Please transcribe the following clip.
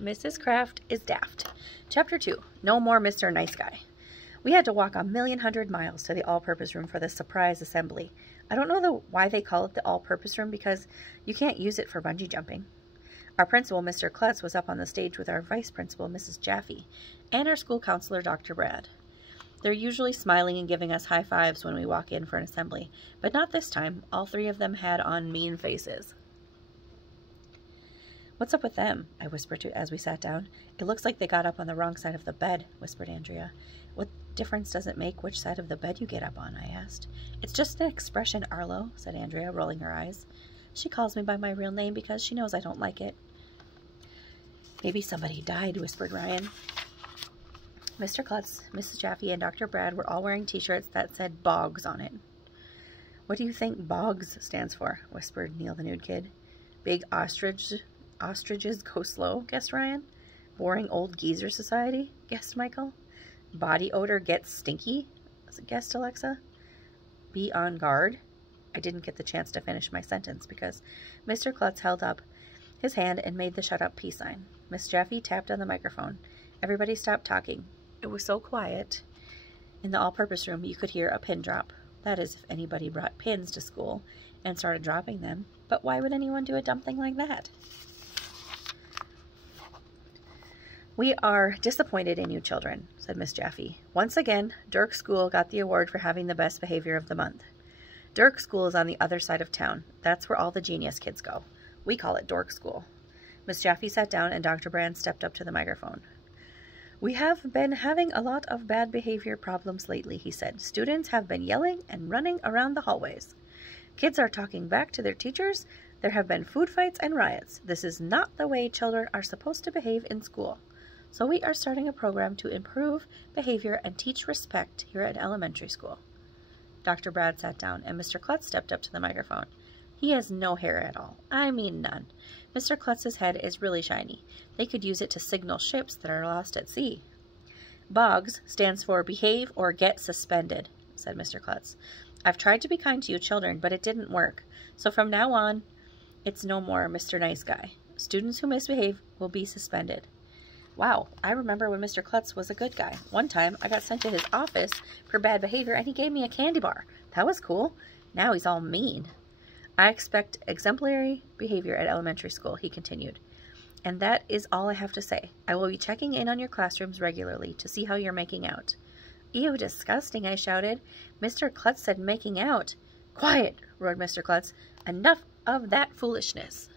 Mrs. Kraft is Daft. Chapter 2. No more Mr. Nice Guy. We had to walk 1,100,000 miles to the all-purpose room for this surprise assembly. I don't know why they call it the all-purpose room because you can't use it for bungee jumping. Our principal, Mr. Klutz, was up on the stage with our vice principal, Mrs. Jaffe, and our school counselor, Dr. Brad. They're usually smiling and giving us high fives when we walk in for an assembly, but not this time. All three of them had on mean faces. "What's up with them?" I whispered to as we sat down. "It looks like they got up on the wrong side of the bed," whispered Andrea. "What difference does it make which side of the bed you get up on?" I asked. "It's just an expression, Arlo," said Andrea, rolling her eyes. "She calls me by my real name because she knows I don't like it." "Maybe somebody died," whispered Ryan. Mr. Klutz, Mrs. Jaffe, and Dr. Brad were all wearing t-shirts that said Boggs on it. "What do you think Boggs stands for?" whispered Neil the nude kid. "Big ostriches go slow," guessed Ryan. "Boring old geezer society," guessed Michael. "Body odor gets stinky," guessed Alexa. "Be on guard." I didn't get the chance to finish my sentence because Mr. Klutz held up his hand and made the shut up peace sign. Miss Jaffe tapped on the microphone. Everybody stopped talking. It was so quiet. In the all-purpose room, you could hear a pin drop. That is, if anybody brought pins to school and started dropping them. But why would anyone do a dumb thing like that? "We are disappointed in you children," said Miss Jaffe. "Once again, Dirk School got the award for having the best behavior of the month. Dirk School is on the other side of town. That's where all the genius kids go. We call it Dork School." Miss Jaffe sat down and Dr. Brand stepped up to the microphone. "We have been having a lot of bad behavior problems lately," he said. "Students have been yelling and running around the hallways. Kids are talking back to their teachers. There have been food fights and riots. This is not the way children are supposed to behave in school. So we are starting a program to improve behavior and teach respect here at elementary school." Dr. Brad sat down, and Mr. Klutz stepped up to the microphone. He has no hair at all. I mean none. Mr. Klutz's head is really shiny. They could use it to signal ships that are lost at sea. "Boggs stands for behave or get suspended," said Mr. Klutz. "I've tried to be kind to you children, but it didn't work. So from now on, it's no more Mr. Nice Guy. Students who misbehave will be suspended." Wow, I remember when Mr. Klutz was a good guy. One time, I got sent to his office for bad behavior, and he gave me a candy bar. That was cool. Now he's all mean. "I expect exemplary behavior at elementary school," he continued. "And that is all I have to say. I will be checking in on your classrooms regularly to see how you're making out." "Ew, disgusting," I shouted. "Mr. Klutz said making out." "Quiet," roared Mr. Klutz. "Enough of that foolishness."